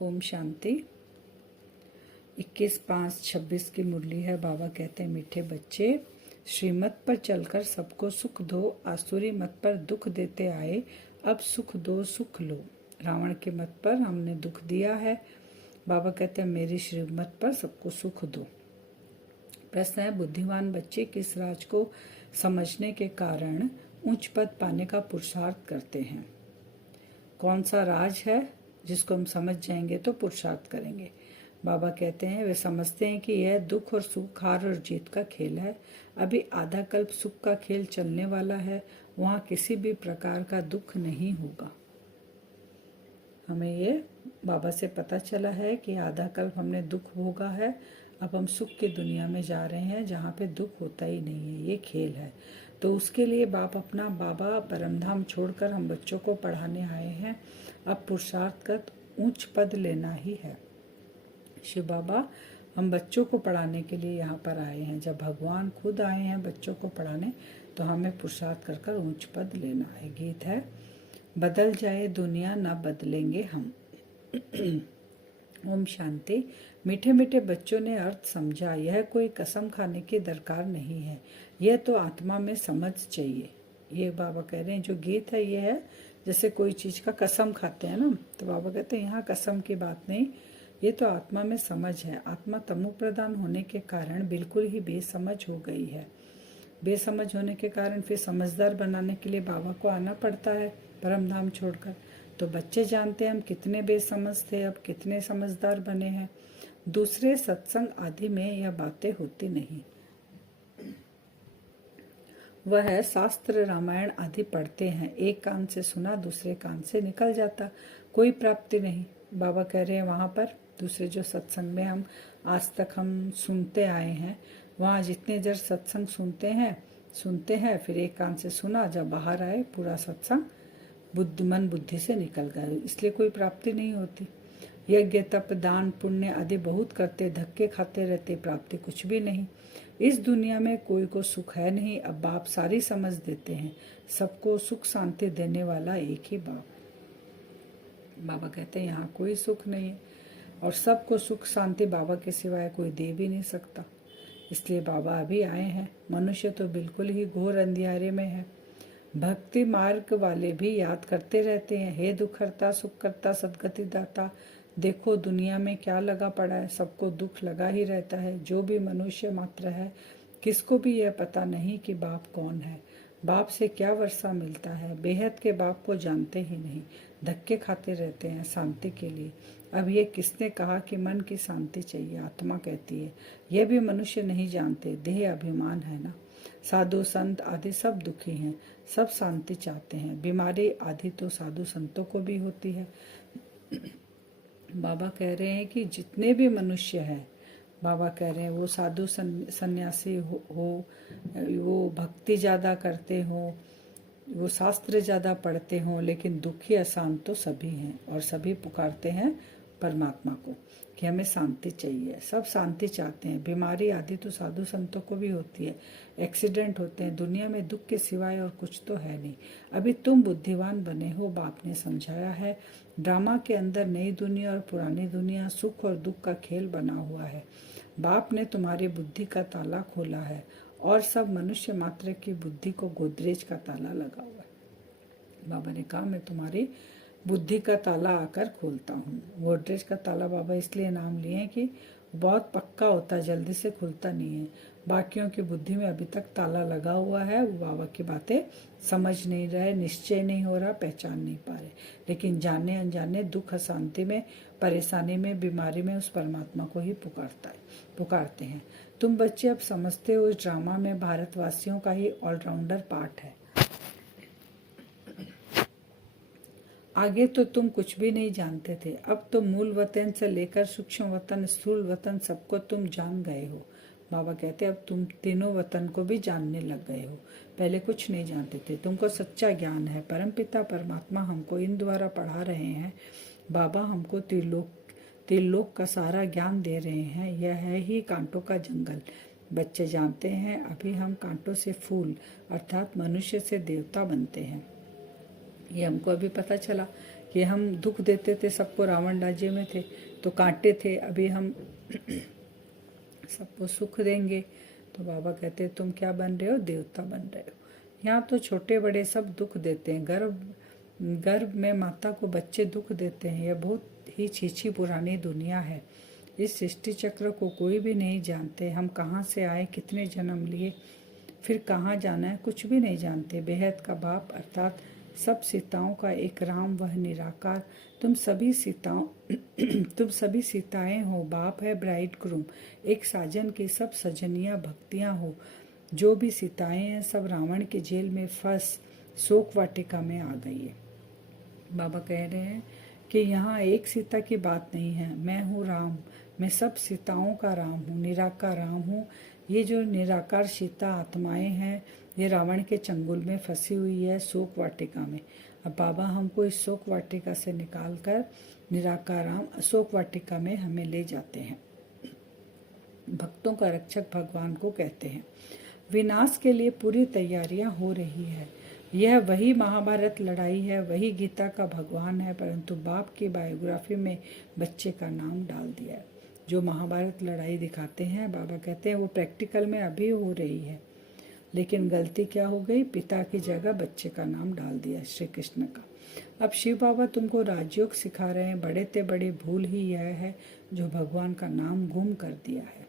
ओम शांति। 21/5/26 की मुरली है। बाबा कहते हैं, मीठे बच्चे, श्रीमत पर चलकर सबको सुख दो। आसुरी मत पर दुख देते आए, अब सुख दो सुख लो। रावण के मत पर हमने दुख दिया है। बाबा कहते हैं, मेरी श्रीमत पर सबको सुख दो। प्रश्न है, बुद्धिमान बच्चे किस राज को समझने के कारण उच्च पद पाने का पुरुषार्थ करते हैं? कौन सा राज है जिसको हम समझ जाएंगे तो पुरुषार्थ करेंगे? बाबा कहते हैं, वे समझते हैं कि यह दुख और सुख, हार और जीत का खेल है। अभी आधा कल्प सुख का खेल चलने वाला है, वहाँ किसी भी प्रकार का दुख नहीं होगा। हमें ये बाबा से पता चला है कि आधा कल्प हमने दुख भोगा है, अब हम सुख की दुनिया में जा रहे हैं जहाँ पे दुख होता ही नहीं है। ये खेल है। तो उसके लिए बाबा परमधाम छोड़कर हम बच्चों को पढ़ाने आए हैं। अब पुरुषार्थ कर उच्च पद लेना ही है। शिव बाबा हम बच्चों को पढ़ाने के लिए यहाँ पर आए हैं। जब भगवान खुद आए हैं बच्चों को पढ़ाने, तो हमें पुरुषार्थ कर कर उच्च पद लेना है। गीत है, बदल जाए दुनिया ना बदलेंगे हम। ओम शांति। मीठे मीठे बच्चों ने अर्थ समझा। यह कोई कसम खाने की दरकार नहीं है, यह तो आत्मा में समझ चाहिए। ये बाबा कह रहे हैं, जो गीत है ये है जैसे कोई चीज का कसम खाते हैं ना, तो बाबा कहते हैं यहाँ कसम की बात नहीं, ये तो आत्मा में समझ है। आत्मा तमो प्रधान होने के कारण बिल्कुल ही बेसमझ हो गई है। बेसमझ होने के कारण फिर समझदार बनाने के लिए बाबा को आना पड़ता है परमधाम छोड़कर। तो बच्चे जानते हैं हम कितने बेसमझ थे, अब कितने समझदार बने हैं। दूसरे सत्संग आदि में यह बातें होती नहीं। वह शास्त्र रामायण आदि पढ़ते हैं, एक कान से सुना दूसरे कान से निकल जाता, कोई प्राप्ति नहीं। बाबा कह रहे हैं वहाँ पर दूसरे जो सत्संग में हम आज तक हम सुनते आए हैं, वहाँ जितने जर सत्संग सुनते हैं फिर एक कान से सुना, जब बाहर आए पूरा सत्संग मन बुद्धि से निकल गए, इसलिए कोई प्राप्ति नहीं होती। यज्ञ तप दान पुण्य आदि बहुत करते, धक्के खाते रहते, प्राप्ति कुछ भी नहीं। इस दुनिया में कोई को सुख है नहीं। अब बाप सारी समझ देते हैं, सबको सुख शांति देने वाला एक ही बाप। बाबा कहते हैं यहाँ कोई सुख नहीं है और सबको सुख शांति बाबा के सिवाय कोई दे भी नहीं सकता। इसलिए बाबा अभी आए हैं। मनुष्य तो बिल्कुल ही घोर अंधियारे में है। भक्ति मार्ग वाले भी याद करते रहते हैं, हे दुख हरता सुख करता सदगति दाता। देखो दुनिया में क्या लगा पड़ा है, सबको दुख लगा ही रहता है। जो भी मनुष्य मात्र है, किसको भी यह पता नहीं कि बाप कौन है, बाप से क्या वर्षा मिलता है। बेहद के बाप को जानते ही नहीं, धक्के खाते रहते हैं शांति के लिए। अब ये किसने कहा कि मन की शांति चाहिए? आत्मा कहती है। यह भी मनुष्य नहीं जानते, देह अभिमान है ना। साधु संत आदि सब दुखी हैं, सब शांति चाहते हैं। बीमारी आदि तो साधु संतों को भी होती है। बाबा कह रहे हैं कि जितने भी मनुष्य हैं, बाबा कह रहे हैं वो साधु सन्यासी हो, वो भक्ति ज़्यादा करते हो, वो शास्त्र ज़्यादा पढ़ते हों, लेकिन दुखी अशांत तो सभी हैं और सभी पुकारते हैं परमात्मा को कि हमें शांति चाहिए। सब शांति चाहते हैं। बीमारी आदि तो साधु संतों को भी होती है, एक्सीडेंट होते हैं। दुनिया में दुख के सिवाय और कुछ तो है नहीं। अभी तुम बुद्धिवान बने हो, बाप ने समझाया है। ड्रामा के अंदर नई दुनिया और पुरानी दुनिया, सुख और दुख का खेल बना हुआ है। बाप ने तुम्हारी बुद्धि का ताला खोला है और सब मनुष्य मात्र की बुद्धि को गोदरेज का ताला लगा हुआ है। बाबा ने कहा, मैं तुम्हारी बुद्धि का ताला आकर खोलता हूँ। गोदरेज का ताला बाबा इसलिए नाम लिए हैं कि बहुत पक्का होता है, जल्दी से खुलता नहीं है। बाकियों की बुद्धि में अभी तक ताला लगा हुआ है, वो बाबा की बातें समझ नहीं रहे, निश्चय नहीं हो रहा, पहचान नहीं पा रहे। लेकिन जाने अनजाने दुख अशांति में, परेशानी में, बीमारी में उस परमात्मा को ही पुकारते हैं। तुम बच्चे अब समझते हो, इस ड्रामा में भारतवासियों का ही ऑलराउंडर पार्ट है। आगे तो तुम कुछ भी नहीं जानते थे, अब तो मूल वतन से लेकर सूक्ष्म वतन, स्थूल वतन सबको तुम जान गए हो। बाबा कहते अब तुम तीनों वतन को भी जानने लग गए हो। पहले कुछ नहीं जानते थे, तुमको सच्चा ज्ञान है। परमपिता परमात्मा हमको इन द्वारा पढ़ा रहे हैं। बाबा हमको त्रिलोक का सारा ज्ञान दे रहे हैं। यह है ही कांटों का जंगल। बच्चे जानते हैं अभी हम कांटों से फूल अर्थात मनुष्य से देवता बनते हैं। ये हमको अभी पता चला कि हम दुख देते थे सबको, रावण राज्य में थे तो कांटे थे, अभी हम सबको सुख देंगे। तो बाबा कहते हैं तुम क्या बन रहे हो, देवता बन रहे हो। यहाँ तो छोटे बड़े सब दुख देते हैं। गर्भ में माता को बच्चे दुख देते हैं। यह बहुत ही छीछी पुरानी दुनिया है। इस सृष्टि चक्र को कोई भी नहीं जानते। हम कहाँ से आए, कितने जन्म लिए, फिर कहाँ जाना है, कुछ भी नहीं जानते। बेहद का बाप अर्थात सब सीताओं का एक राम, वह निराकार। तुम सभी सीताएं हो। बाप है ब्राइड ग्रूम, एक साजन की सब सजनियां भक्तियां हो। जो भी सीताएं हैं सब रावण के जेल में फंस शोक वाटिका में आ गई है। बाबा कह रहे हैं कि यहाँ एक सीता की बात नहीं है। मैं हूँ राम, मैं सब सीताओं का राम हूँ, निराकार राम हूँ। ये जो निराकार सीता आत्माएं हैं ये रावण के चंगुल में फंसी हुई है, शोक वाटिका में। अब बाबा हमको इस शोक वाटिका से निकालकर निराकार राम शोक वाटिका में हमें ले जाते हैं। भक्तों का रक्षक भगवान को कहते हैं। विनाश के लिए पूरी तैयारियां हो रही है। यह वही महाभारत लड़ाई है, वही गीता का भगवान है, परंतु बाप की बायोग्राफी में बच्चे का नाम डाल दिया है। जो महाभारत लड़ाई दिखाते हैं बाबा कहते हैं वो प्रैक्टिकल में अभी हो रही है, लेकिन गलती क्या हो गई, पिता की जगह बच्चे का नाम डाल दिया श्री कृष्ण का। अब शिव बाबा तुमको राजयोग सिखा रहे हैं। बड़े ते बड़ी भूल ही यह है जो भगवान का नाम गुम कर दिया है।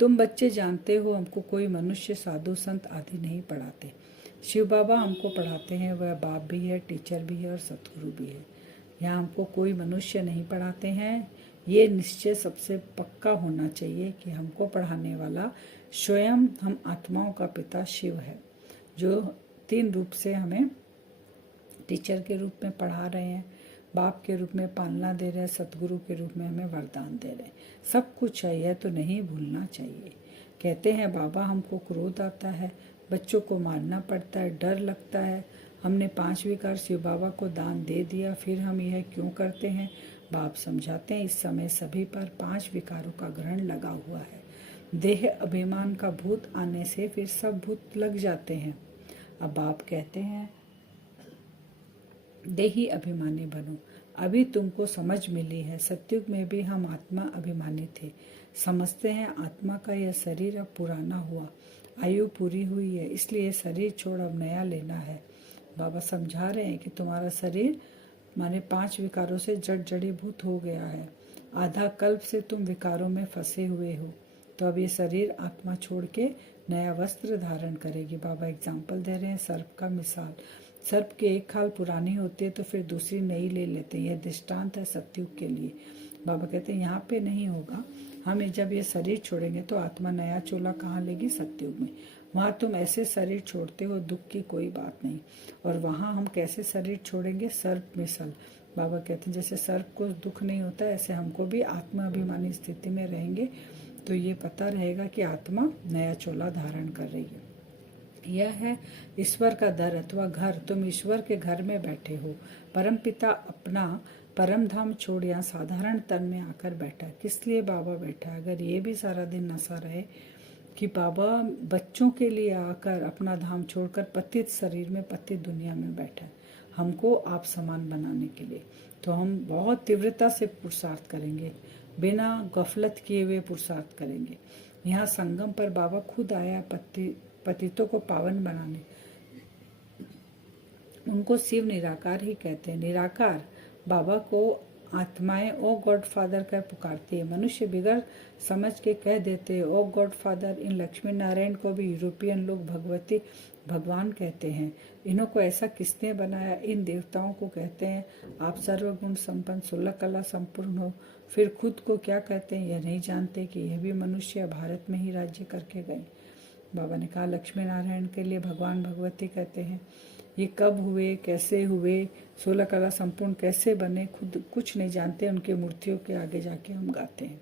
तुम बच्चे जानते हो हमको कोई मनुष्य, साधु, संत आदि नहीं पढ़ाते। शिव बाबा हमको पढ़ाते हैं। वह बाप भी है, टीचर भी है और सतगुरु भी है। यहाँ हमको कोई मनुष्य नहीं पढ़ाते हैं। ये निश्चय सबसे पक्का होना चाहिए कि हमको पढ़ाने वाला स्वयं हम आत्माओं का पिता शिव है, जो 3 रूप से हमें टीचर के रूप में पढ़ा रहे हैं, बाप के रूप में पालना दे रहे हैं, सतगुरु के रूप में हमें वरदान दे रहे हैं। सब कुछ है तो नहीं भूलना चाहिए। कहते हैं बाबा हमको क्रोध आता है, बच्चों को मारना पड़ता है, डर लगता है। हमने 5 विकार शिव बाबा को दान दे दिया, फिर हम यह क्यों करते हैं। बाप समझाते हैं इस समय सभी पर 5 विकारों का ग्रहण लगा हुआ है। देह अभिमान का भूत आने से फिर सब भूत लग जाते हैं। अब बाप कहते हैं देही अभिमानी बनो। अभी तुमको समझ मिली है। सतयुग में भी हम आत्मा अभिमानी थे। समझते हैं आत्मा का यह शरीर अब पुराना हुआ, आयु पूरी हुई है, इसलिए शरीर छोड़ अब नया लेना है। बाबा समझा रहे हैं कि तुम्हारा शरीर माने 5 विकारों से जड़ीभूत हो गया है। आधा कल्प से तुम विकारों में फंसे हुए हो, तो अब ये शरीर आत्मा छोड़ के नया वस्त्र धारण करेगी। बाबा एग्जाम्पल दे रहे हैं सर्प का मिसाल। सर्प की एक खाल पुरानी होती है तो फिर दूसरी नई ले लेते हैं। यह दृष्टांत है सतयुग के लिए। बाबा कहते हैं यहाँ पे नहीं होगा। हमें जब ये शरीर छोड़ेंगे तो आत्मा नया चोला कहाँ लेगी, सतयुग में। वहाँ तुम ऐसे शरीर छोड़ते हो, दुख की कोई बात नहीं। और वहाँ हम कैसे शरीर छोड़ेंगे, सर्प मिसल। बाबा कहते हैं जैसे सर्प को दुख नहीं होता ऐसे हमको भी आत्मा अभिमानी स्थिति में रहेंगे तो ये पता रहेगा कि आत्मा नया चोला धारण कर रही है। यह है ईश्वर का दर अथवा घर। तुम ईश्वर के घर में बैठे हो। परमपिता अपना परम धाम छोड़ यहाँ साधारण तन में आकर बैठा। किस लिए बाबा बैठा? अगर ये भी सारा दिन नशा रहे कि बाबा बच्चों के लिए आकर अपना धाम छोड़कर पतित शरीर में पतित दुनिया में बैठा है हमको आप समान बनाने के लिए, तो हम बहुत तीव्रता से पुरुषार्थ करेंगे, बिना गफलत किए हुए पुरुषार्थ करेंगे। यहाँ संगम पर बाबा खुद आया पतितों को पावन बनाने। उनको शिव निराकार ही कहते हैं। निराकार बाबा को आत्माएं ओ गॉड फादर कर पुकारती है। मनुष्य बिगड़ समझ के कह देते हैं ओ गॉड फादर। इन लक्ष्मी नारायण को भी यूरोपियन लोग भगवती भगवान कहते हैं। इन्हों को ऐसा किसने बनाया? इन देवताओं को कहते हैं आप सर्वगुण संपन्न 16 कला संपूर्ण हो। फिर खुद को क्या कहते हैं यह नहीं जानते कि यह भी मनुष्य भारत में ही राज्य करके गए। बाबा ने कहा लक्ष्मी नारायण के लिए भगवान भगवती कहते हैं। ये कब हुए, कैसे हुए, 16 कला संपूर्ण कैसे बने, खुद कुछ नहीं जानते। उनके मूर्तियों के आगे जाके हम गाते हैं।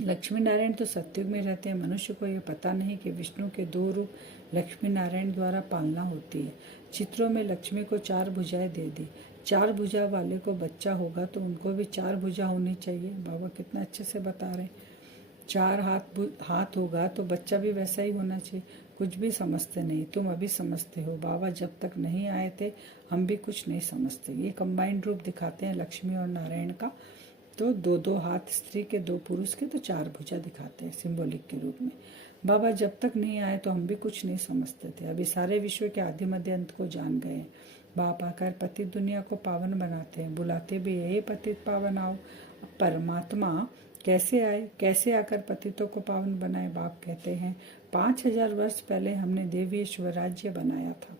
लक्ष्मी नारायण तो सतयुग में रहते हैं। मनुष्य को यह पता नहीं कि विष्णु के 2 रूप लक्ष्मी नारायण द्वारा पालना होती है। चित्रों में लक्ष्मी को 4 भुजाएं दे दी। 4 भुजा वाले को बच्चा होगा तो उनको भी 4 भुजा होनी चाहिए। बाबा कितना अच्छे से बता रहे हैं। 4 हाथ होगा तो बच्चा भी वैसा ही होना चाहिए। कुछ भी समझते नहीं। तुम अभी समझते हो, बाबा जब तक नहीं आए थे हम भी कुछ नहीं समझते। ये कंबाइंड रूप दिखाते हैं लक्ष्मी और नारायण का। तो दो दो हाथ स्त्री के, दो पुरुष के, तो चार भुजा दिखाते हैं सिंबॉलिक के रूप में। बाबा जब तक नहीं आए तो हम भी कुछ नहीं समझते थे। अभी सारे विश्व के आदि मध्य अंत को जान गए हैं। बाप आकर पतित दुनिया को पावन बनाते हैं, बुलाते भी यही पतित पावन आओ। परमात्मा कैसे आए, कैसे आकर पतितों को पावन बनाए? बाप कहते हैं 5000 वर्ष पहले हमने देवी स्वराज्य बनाया था।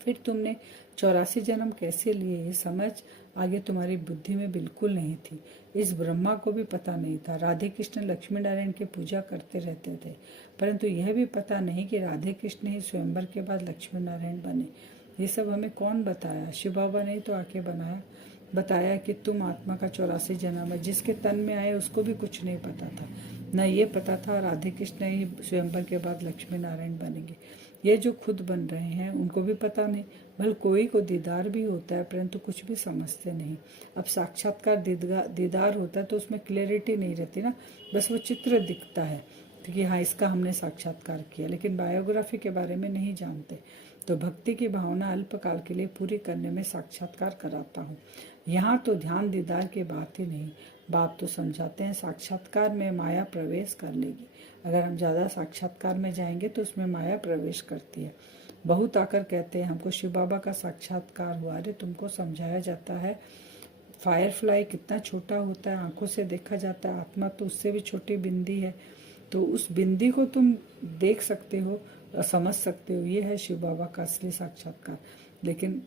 फिर तुमने 84 जन्म कैसे लिए, ये समझ आगे तुम्हारी बुद्धि में बिल्कुल नहीं थी। इस ब्रह्मा को भी पता नहीं था। राधे कृष्ण लक्ष्मी नारायण की पूजा करते रहते थे, परंतु यह भी पता नहीं कि राधे कृष्ण ही स्वयंवर के बाद लक्ष्मी नारायण बने। ये सब हमें कौन बताया? शिव बाबा ने तो आके बताया कि तुम आत्मा का 84 जन्म है। जिसके तन में आए उसको भी कुछ नहीं पता था, न ये पता था राधे कृष्ण ही स्वयंवर के बाद लक्ष्मी नारायण बनेंगे। ये जो खुद बन रहे हैं उनको भी पता नहीं। भले कोई को दीदार भी होता है परंतु कुछ भी समझते नहीं। अब साक्षात्कार दीदार होता है तो उसमें क्लैरिटी नहीं रहती ना, बस वो चित्र दिखता है कि हाँ इसका हमने साक्षात्कार किया, लेकिन बायोग्राफी के बारे में नहीं जानते। तो भक्ति की भावना अल्पकाल के लिए पूरी करने में साक्षात्कार कराता हूँ। यहाँ तो ध्यान दीदार की बात ही नहीं। बाप तो समझाते हैं साक्षात्कार में माया प्रवेश कर लेगी। अगर हम ज़्यादा साक्षात्कार में जाएंगे तो उसमें माया प्रवेश करती है। बहुत आकर कहते हैं हमको शिव बाबा का साक्षात्कार हुआ। अरे तुमको समझाया जाता है फायरफ्लाई कितना छोटा होता है, आंखों से देखा जाता है। आत्मा तो उससे भी छोटी बिंदी है, तो उस बिंदी को तुम देख सकते हो, समझ सकते हो। ये है शिव बाबा का असली साक्षात्कार। लेकिन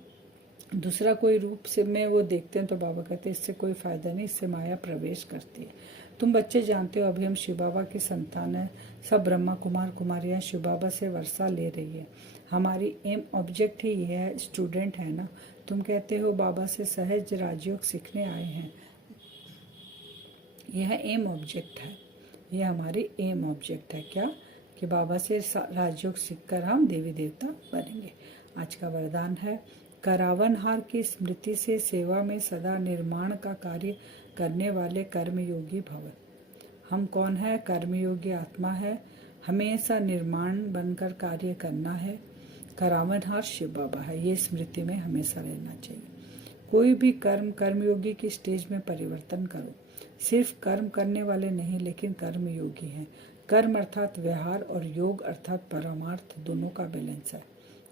दूसरा कोई रूप से में वो देखते हैं तो बाबा कहते हैं इससे कोई फायदा नहीं, इससे माया प्रवेश करती है। तुम बच्चे जानते हो अभी हम शिव बाबा की संतान है। सब ब्रह्मा कुमार कुमारियाँ शिव बाबा से वर्षा ले रही है। हमारी एम ऑब्जेक्ट ही ये है, स्टूडेंट है ना। तुम कहते हो बाबा से सहज राजयोग सीखने आए हैं, यह एम ऑब्जेक्ट है। ये हमारी एम ऑब्जेक्ट है क्या, कि बाबा से राजयोग सीखकर हम देवी देवता बनेंगे। आज का वरदान है करावनहार की स्मृति से सेवा में सदा निर्माण का कार्य करने वाले कर्मयोगी भव। हम कौन है? कर्मयोगी आत्मा है। हमेशा निर्माण बनकर कार्य करना है। करावनहार शिव बाबा है, ये स्मृति में हमेशा रहना चाहिए। कोई भी कर्मयोगी की स्टेज में परिवर्तन करो। सिर्फ कर्म करने वाले नहीं, लेकिन कर्मयोगी हैं। कर्म अर्थात व्यवहार और योग अर्थात परमार्थ, दोनों का बैलेंस है।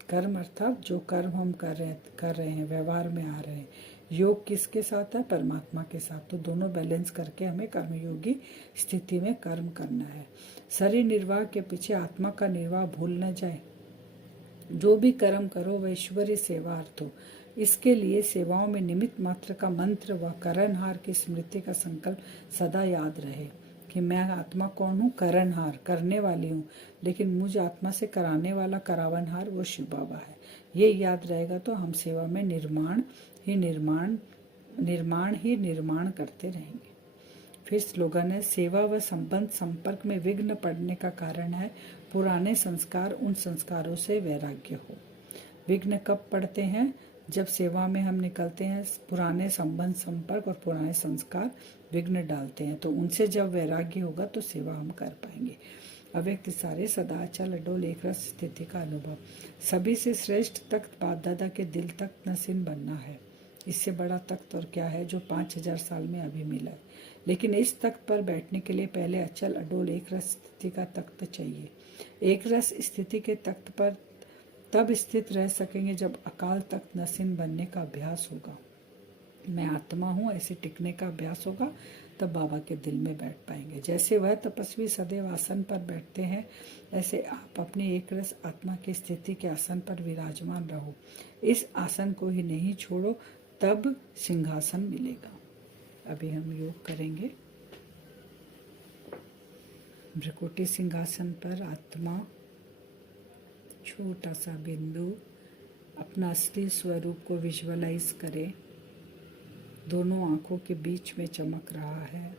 कर्म अर्थात जो कर्म हम कर रहे हैं, व्यवहार में आ रहे हैं। योग किसके साथ है? परमात्मा के साथ। तो दोनों बैलेंस करके हमें कर्मयोगी स्थिति में कर्म करना है। शरीर निर्वाह के पीछे आत्मा का निर्वाह भूल न जाए। जो भी कर्म करो वह ईश्वरीय सेवार्थ हो। इसके लिए सेवाओं में निमित्त मात्र का मंत्र व करणहार की स्मृति का संकल्प सदा याद रहे कि मैं आत्मा कौन हूँ? करणहार, करने वाली हूँ, लेकिन मुझ आत्मा से कराने वाला करावनहार वो शिव बाबा है। ये याद रहेगा तो हम सेवा में निर्माण ही निर्माण करते रहेंगे। फिर स्लोगन है सेवा व संबंध संपर्क में विघ्न पड़ने का कारण है पुराने संस्कार, उन संस्कारों से वैराग्य हो। विघ्न कब पड़ते हैं? जब सेवा में हम निकलते हैं, पुराने संबंध संपर्क और पुराने संस्कार विघ्न डालते हैं, तो उनसे जब वैराग्य होगा तो सेवा हम कर पाएंगे। अव्यक्त सारे सदा अचल अडोल एक रस स्थिति का अनुभव। सभी से श्रेष्ठ तख्त बाप दादा के दिल तख्त नसीन बनना है। इससे बड़ा तख्त और क्या है जो 5000 साल में अभी मिला है। लेकिन इस तख्त पर बैठने के लिए पहले अचल अडोल एक रस स्थिति का तख्त चाहिए। एक रस स्थिति के तख्त पर तब स्थित रह सकेंगे जब अकाल तख्त नसीन बनने का अभ्यास होगा। मैं आत्मा हूँ ऐसे टिकने का अभ्यास होगा, तब बाबा के दिल में बैठ पाएंगे। जैसे वह तपस्वी सदैव आसन पर बैठते हैं, ऐसे आप अपनी एक रस आत्मा की स्थिति के आसन पर विराजमान रहो। इस आसन को ही नहीं छोड़ो, तब सिंहासन मिलेगा। अभी हम योग करेंगे। भ्रिकुटी सिंहासन पर आत्मा, छोटा सा बिंदु, अपना असली स्वरूप को विजुअलाइज करें। दोनों आंखों के बीच में चमक रहा है।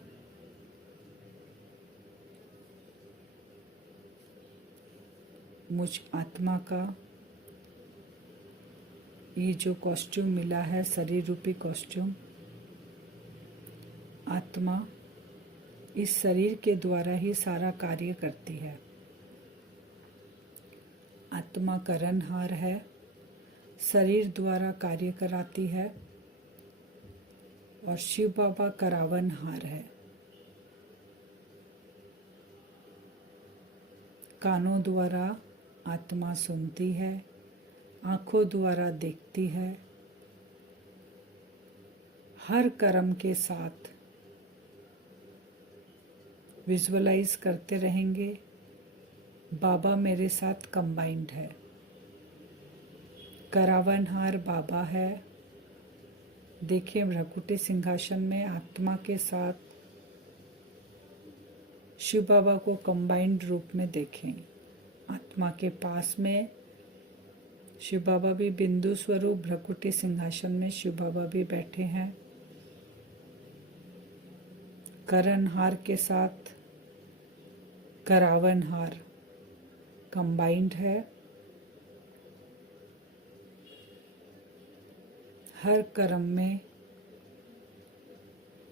मुझ आत्मा का ये जो कॉस्ट्यूम मिला है, शरीर रूपी कॉस्ट्यूम, आत्मा इस शरीर के द्वारा ही सारा कार्य करती है। आत्मा करणहार है, शरीर द्वारा कार्य कराती है, और शिव बाबा करावनहार है। कानों द्वारा आत्मा सुनती है, आंखों द्वारा देखती है। हर कर्म के साथ विजुअलाइज करते रहेंगे, बाबा मेरे साथ कंबाइंड है। करावनहार बाबा है। देखिए भ्रकुटी सिंहासन में आत्मा के साथ शिव बाबा को कंबाइंड रूप में देखें। आत्मा के पास में शिव बाबा भी बिंदु स्वरूप, भ्रकुटी सिंहासन में शिव बाबा भी बैठे हैं। करणहार के साथ करावनहार कंबाइंड है। हर कर्म में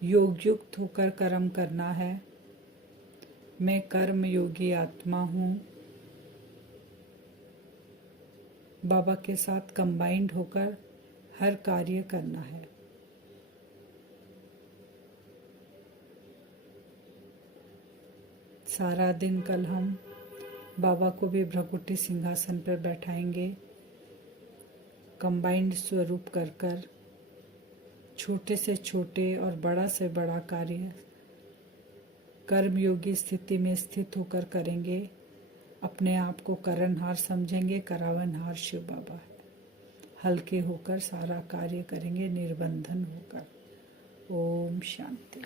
योग युक्त होकर कर्म करना है। मैं कर्म योगी आत्मा हूँ। बाबा के साथ कंबाइंड होकर हर कार्य करना है। सारा दिन कल हम बाबा को भी भ्रकुटी सिंहासन पर बैठाएंगे, कंबाइंड स्वरूप कर कर छोटे से छोटे और बड़ा से बड़ा कार्य कर्मयोगी स्थिति में स्थित होकर करेंगे। अपने आप को करणहार समझेंगे, करावनहार शिव बाबा है। हल्के होकर सारा कार्य करेंगे, निर्बंधन होकर। ओम शांति।